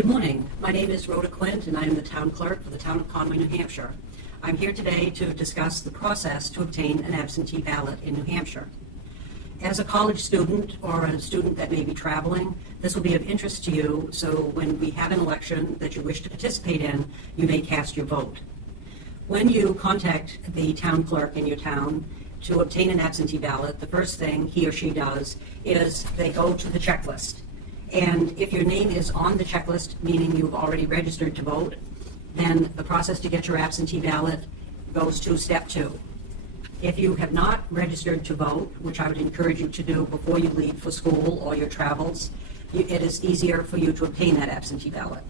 Good morning. My name is Rhoda Quint, and I am the town clerk for the town of Conway, New Hampshire. I'm here today to discuss the process to obtain an absentee ballot in New Hampshire. As a college student or a student that may be traveling, this will be of interest to you, so when we have an election that you wish to participate in, you may cast your vote. When you contact the town clerk in your town to obtain an absentee ballot, the first thing he or she does is they go to the checklist. And if your name is on the checklist, meaning you've already registered to vote, then the process to get your absentee ballot goes to step 2. If you have not registered to vote, which I would encourage you to do before you leave for school or your travels, it is easier for you to obtain that absentee ballot.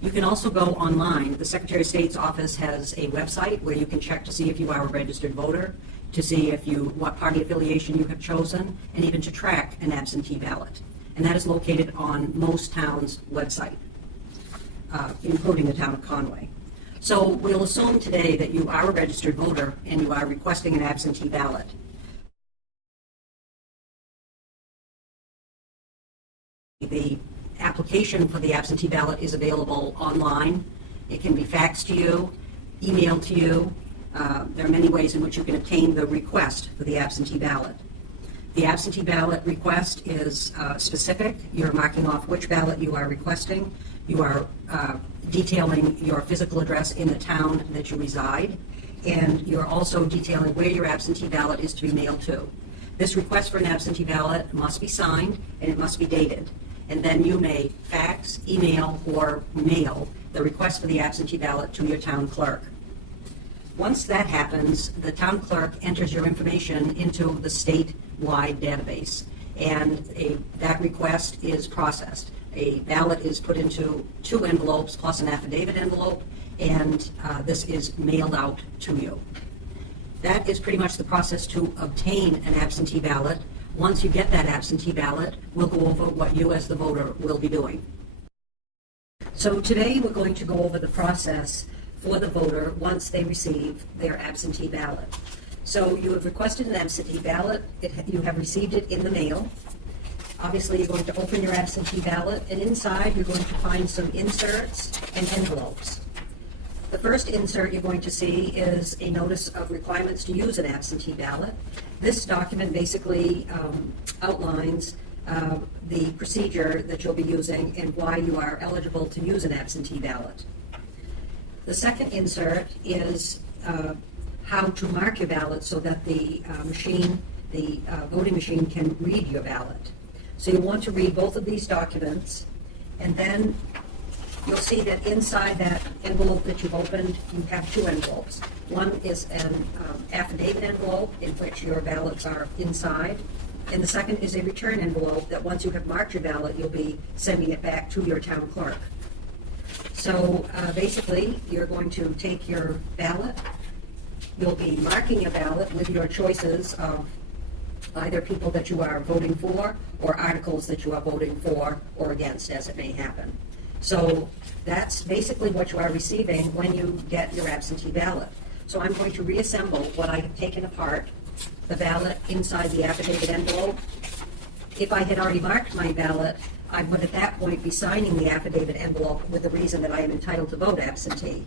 You can also go online. The Secretary of State's office has a website where you can check to see if you are a registered voter, to see what party affiliation you have chosen, and even to track an absentee ballot. And that is located on most towns' website, including the town of Conway. So we'll assume today that you are a registered voter and you are requesting an absentee ballot. The application for the absentee ballot is available online. It can be faxed to you, emailed to you. There are many ways in which you can obtain the request for the absentee ballot. The absentee ballot request is specific. You're marking off which ballot you are requesting. You are detailing your physical address in the town that you reside, and you're also detailing where your absentee ballot is to be mailed to. This request for an absentee ballot must be signed and it must be dated. And then you may fax, email, or mail the request for the absentee ballot to your town clerk. Once that happens, the town clerk enters your information into the statewide database, and that request is processed. A ballot is put into 2 envelopes plus an affidavit envelope, and this is mailed out to you. That is pretty much the process to obtain an absentee ballot. Once you get that absentee ballot, we'll go over what you as the voter will be doing. So today we're going to go over the process for the voter once they receive their absentee ballot. So you have requested an absentee ballot. You have received it in the mail. Obviously, you're going to open your absentee ballot, and inside you're going to find some inserts and envelopes. The first insert you're going to see is a notice of requirements to use an absentee ballot. This document basically outlines the procedure that you'll be using and why you are eligible to use an absentee ballot. The second insert is how to mark your ballot so that the voting machine can read your ballot. So you want to read both of these documents, and then you'll see that inside that envelope that you've opened, you have 2 envelopes. One is an affidavit envelope in which your ballots are inside, and the second is a return envelope that once you have marked your ballot, you'll be sending it back to your town clerk. So basically, you're going to take your ballot. You'll be marking your ballot with your choices of either people that you are voting for or articles that you are voting for or against, as it may happen. So that's basically what you are receiving when you get your absentee ballot. So I'm going to reassemble what I have taken apart, the ballot inside the affidavit envelope. If I had already marked my ballot, I would at that point be signing the affidavit envelope with the reason that I am entitled to vote absentee.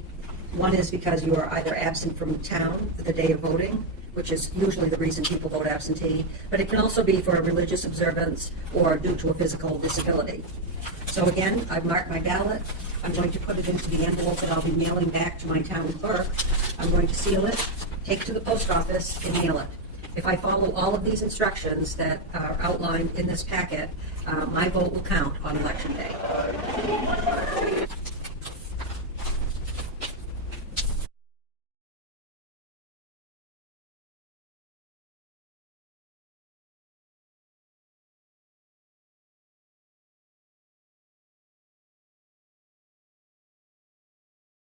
One is because you are either absent from town the day of voting, which is usually the reason people vote absentee, but it can also be for a religious observance or due to a physical disability. So again, I've marked my ballot. I'm going to put it into the envelope that I'll be mailing back to my town clerk. I'm going to seal it, take it to the post office, and mail it. If I follow all of these instructions that are outlined in this packet, my vote will count on Election Day.